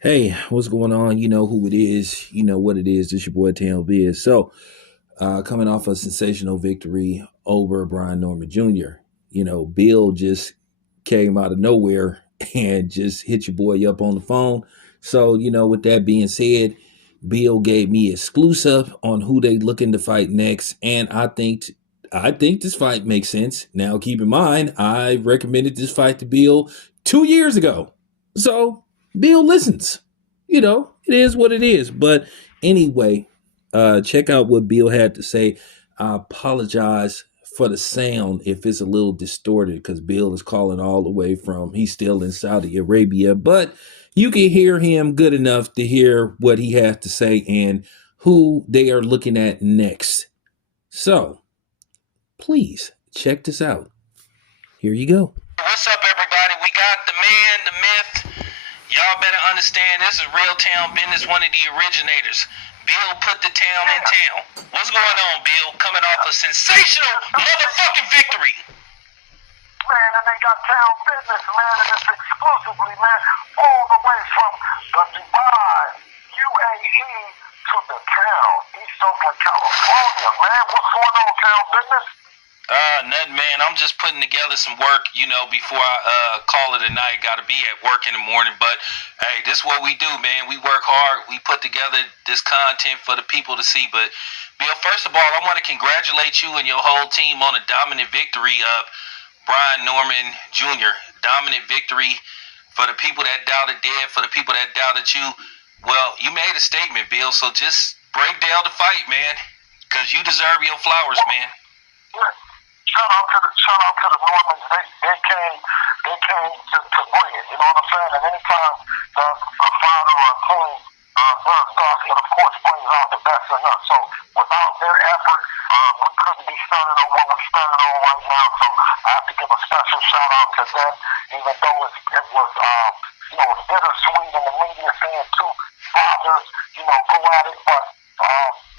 Hey, what's going on? You know who it is. You know what it is. This your boy Tam Biz. Coming off a sensational victory over Brian Norman Jr. Bill just came out of nowhere and just hit your boy up on the phone. With that being said, Bill gave me exclusive on who they looking to fight next, and I think this fight makes sense. Now, keep in mind, I recommended this fight to Bill 2 years ago. So Bill listens. It is what it is. But anyway, check out what Bill had to say. I apologize for the sound if it's a little distorted because Bill is calling all the way from, he's still in Saudi Arabia, but you can hear him good enough to hear what he has to say and who they are looking at next. So please check this out. Here you go. What's up, everybody? We got the man, the myth. Y'all better understand this is real town business, one of the originators. Bill put the town in town. What's going on, Bill? Coming off a sensational motherfucking victory. Man, and they got town business, man, and it's exclusively, man, all the way from the Dubai, UAE, to the town, East Oakland, California, man. What's going on, town business? Nothing, man. I'm just putting together some work, before I call it a night. Got to be at work in the morning. But, hey, this is what we do, man. We work hard. We put together this content for the people to see. But, Bill, first of all, I want to congratulate you and your whole team on a dominant victory of Brian Norman Jr. Dominant victory for the people that doubted Dead, for the people that doubted you. Well, you made a statement, Bill, so just break down the fight, man, because you deserve your flowers, man. Yeah. Shout out to the Normans. They came to bring it. You know what I'm saying? And anytime that a fighter or a team does stuff, it of course brings out the best in us. So without their effort, we couldn't be standing on what we're standing on right now. So I have to give a special shout out to them, even though it was bittersweet in the media seeing two fathers, go at it. But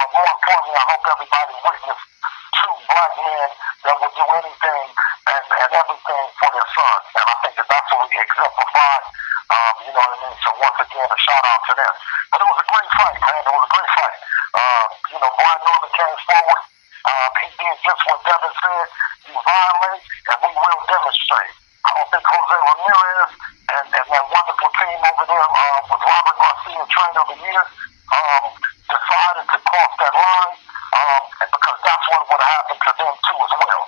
more importantly, I hope everybody witnessed two black men that will do anything and everything for their son. And I think that's what we exemplified. You know what I mean? So once again, a shout out to them. But it was a great fight, man. It was a great fight. Brian Norman came forward. He did just what Devin said. You violate, and we will demonstrate. I don't think Jose Ramirez and that wonderful team over there with Robert Garcia, trainer of the year, decided to cross that line. Because that's what would happen to them too as well.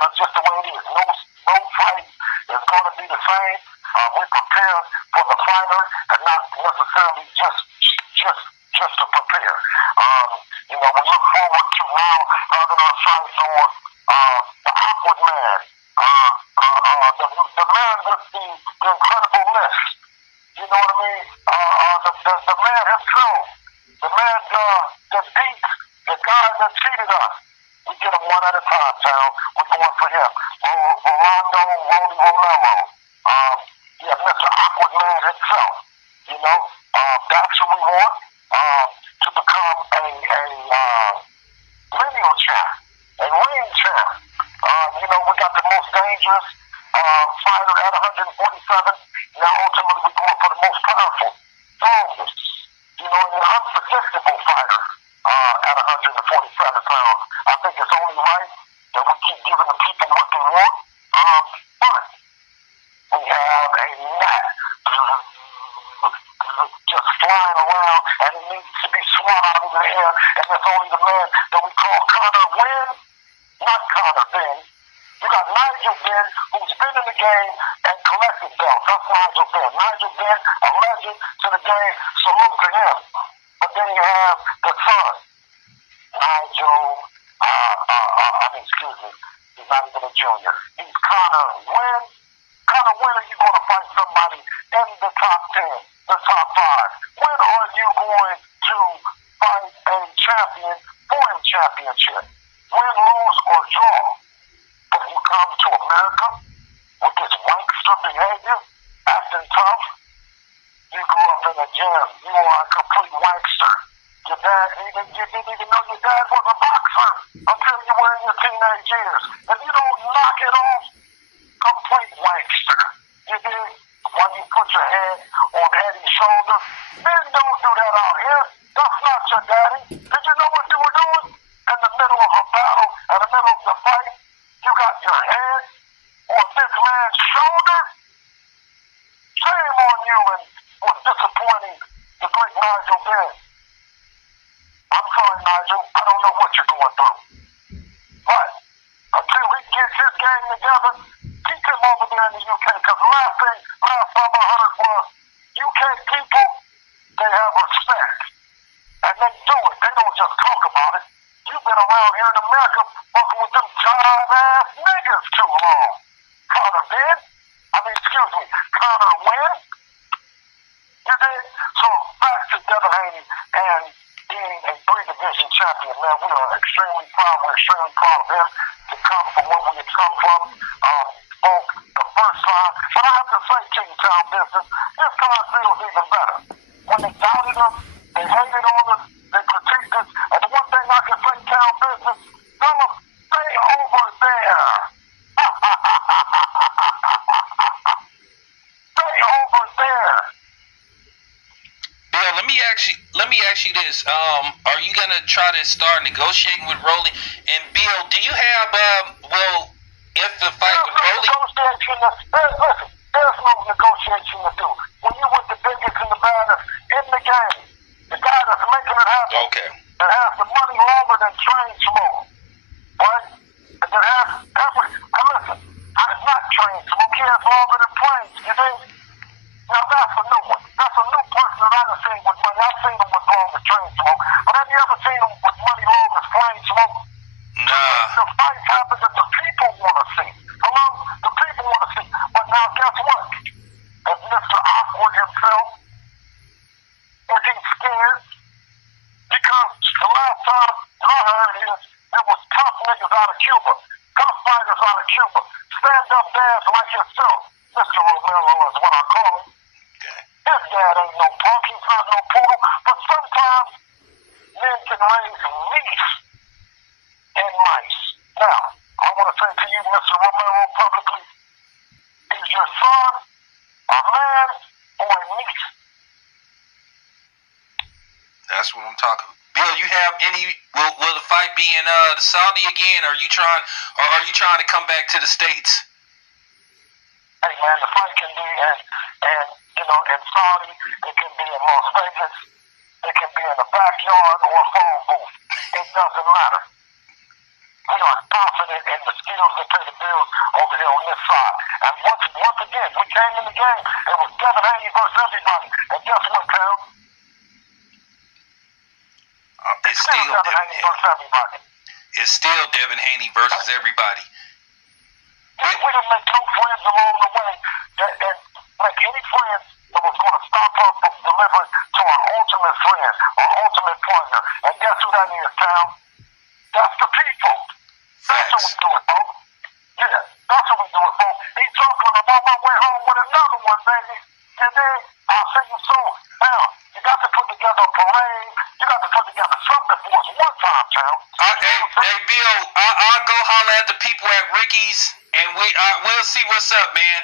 That's just the way it is. No fight is going to be the same. We prepare for the fighter and not necessarily just to prepare. We look forward to now having our sights on the awkward man, the man with the incredible list. You know what I mean? The man himself, the man that beat the guy that cheated us. We get him one at a time, pal. We're going for him. Rolando Romero. Mr. Awkward Man himself. That's who we want to become a lineal champ, a ring champ. We got the most dangerous fighter at 147. Now, ultimately, we're going for the most powerful, strongest, an unpredictable fighter at 147 pounds. I think it's only right that we keep giving the people what they want. But we have a gnat just flying around, and it needs to be swung out of the air, and it's only the man that we call Connor Wynn, not Connor Benn. You got Nigel Benn, who's been in the game and collected belts. That's Nigel Benn. Nigel Benn, a legend to the game. Salute to him. But then you have the son, Nigel, he's not even a junior. He's Connor Wynn. Connor, when are you going to fight somebody in the top 10, the top 5? When are you going to fight a champion for a championship? Win, lose, or draw? But you come to America with this wankster behavior, acting tough. You grew up in a gym. You are a complete wankster. Your dad, you didn't even know your dad was a boxer until you were in your teenage years. If you don't knock it off, complete wankster. You did when you put your head on Eddie shoulder. Men don't do that out here. That's not your daddy. Did you know what you were doing? In the middle of a battle, in the middle of the fight, you got your head on this man's shoulder? Shame on you and was disappointing the great Nigel Benn. I'm sorry, Nigel. I don't know what you're going through. But until he gets his game together, keep him over there in the UK. Because last time I heard was UK people, they have respect. And they do it. They don't just talk about it. You've been around here in America fucking with them jive-ass niggas too long. Connor Wynn. You did? So back to Devin Haney and being a three-division champion, man, we are extremely proud. We're extremely proud of him to come from where we had come from. Spoke the first time. But I have to say to you, Town Business, this time feels even better. When they doubted us, they hated on us, they critiqued us, and the one thing I can say, Town Business, tell them, stay over there. Stay over there. Bill, let me ask you this. Are you gonna try to start negotiating with Rolly? And Bill, do you have if the fight with Rolly? Listen, there's no negotiation to do. When you with the biggest and the baddest in the game, the guy that's making it happen, Okay. that has the money longer than train smoke, right? And that has every. And listen, it's not train smoke. He has longer than planes. You think? Now that's a new one. That's a new person that I done seen with money. I've seen him with long as train smoke, but have you ever seen him with money long as plane smoke? Nah. The fights happen that the people want to see. Hello? The people want to see. But now guess what? As Mr. Awkward himself, is he scared? Because the last time that I heard is there was tough niggas out of Cuba. Tough fighters out of Cuba. Stand-up dads like yourself. Mr. Romero is what I call him. Okay. His dad ain't no punk. He's not no poodle. But sometimes men can raise meat and mice. Now, I want to say to you, Mr. Romero, publicly, is your son a man or a meat? That's what I'm talking about. Bill, you have any? Will the fight be in the Saudi again? Are you trying to come back to the States? Hey man, the fight can be in Saudi, it can be in Las Vegas, it can be in the backyard or a phone booth. It doesn't matter. We are confident in the skills that pay the bills over here on this side. And once again, we came in the game, it was Devin Haney versus everybody. And guess what, Cal? It's still Devin Haney versus everybody. It's still Devin Haney versus everybody. We didn't make no friends along the way and make any friends that was going to stop us from delivering to our ultimate friend, our ultimate partner. And guess who that is, Cal? That's the people. That's how we do it, folks. Yeah, that's how we do it, folks. He's talking, I'm on my way home with another one, baby. And then I'll see you soon. Now, you got to put together a parade. You got to put together something for us one time, Cal. Hey, Bill, I'll go holler at the people at Ricky's, and we'll see what's up, man.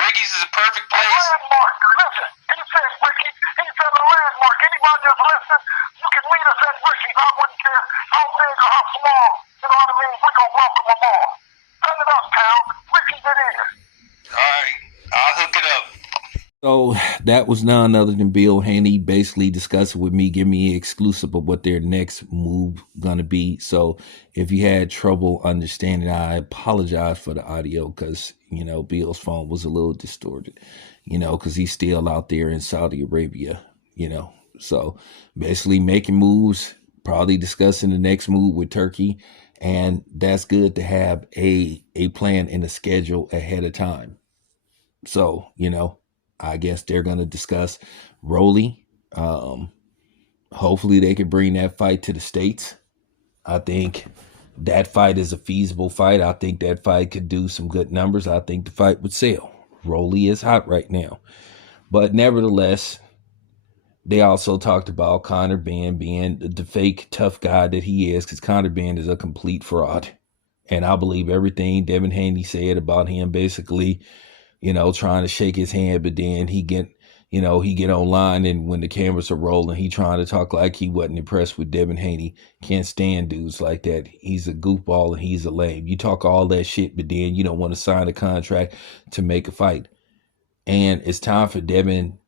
Ricky's is a perfect place. A landmark. Listen, he said Ricky. He said a landmark. Anybody that's listening, you can meet us at Ricky's. I wouldn't care how big or how small. You know what I mean? We're going to welcome them all. Send it up, pal. Ricky's it is. All right. I'll hook it up. So that was none other than Bill Haney basically discussing with me, give me exclusive of what their next move gonna be. So if you had trouble understanding, I apologize for the audio because, Bill's phone was a little distorted, because he's still out there in Saudi Arabia, So basically making moves, probably discussing the next move with Turkey. And that's good to have a plan and a schedule ahead of time. So, I guess they're going to discuss Rolly. Hopefully they can bring that fight to the States. I think that fight is a feasible fight. I think that fight could do some good numbers. I think the fight would sell. Rolly is hot right now. But nevertheless, they also talked about Con-man Benn being the fake tough guy that he is, because Con-man Benn is a complete fraud. And I believe everything Devin Haney said about him, basically, trying to shake his hand, but then he You know, he get online and when the cameras are rolling, he trying to talk like he wasn't impressed with Devin Haney. Can't stand dudes like that. He's a goofball and he's a lame. You talk all that shit, but then you don't want to sign a contract to make a fight. And it's time for Devin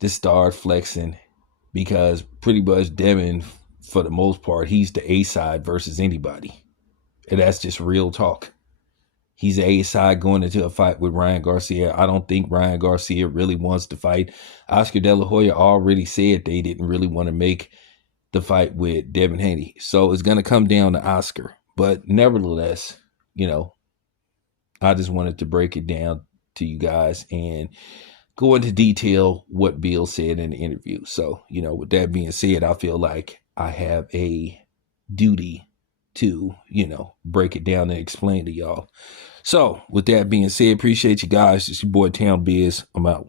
to start flexing because pretty much Devin, for the most part, he's the A side versus anybody. And that's just real talk. He's the A side going into a fight with Ryan Garcia. I don't think Ryan Garcia really wants to fight. Oscar De La Hoya already said they didn't really want to make the fight with Devin Haney. So it's going to come down to Oscar. But nevertheless, you know, I just wanted to break it down to you guys and go into detail what Bill said in the interview. So, you know, with that being said, I feel like I have a duty to, you know, break it down and explain to y'all. So, with that being said, appreciate you guys. It's your boy Town Biz. I'm out.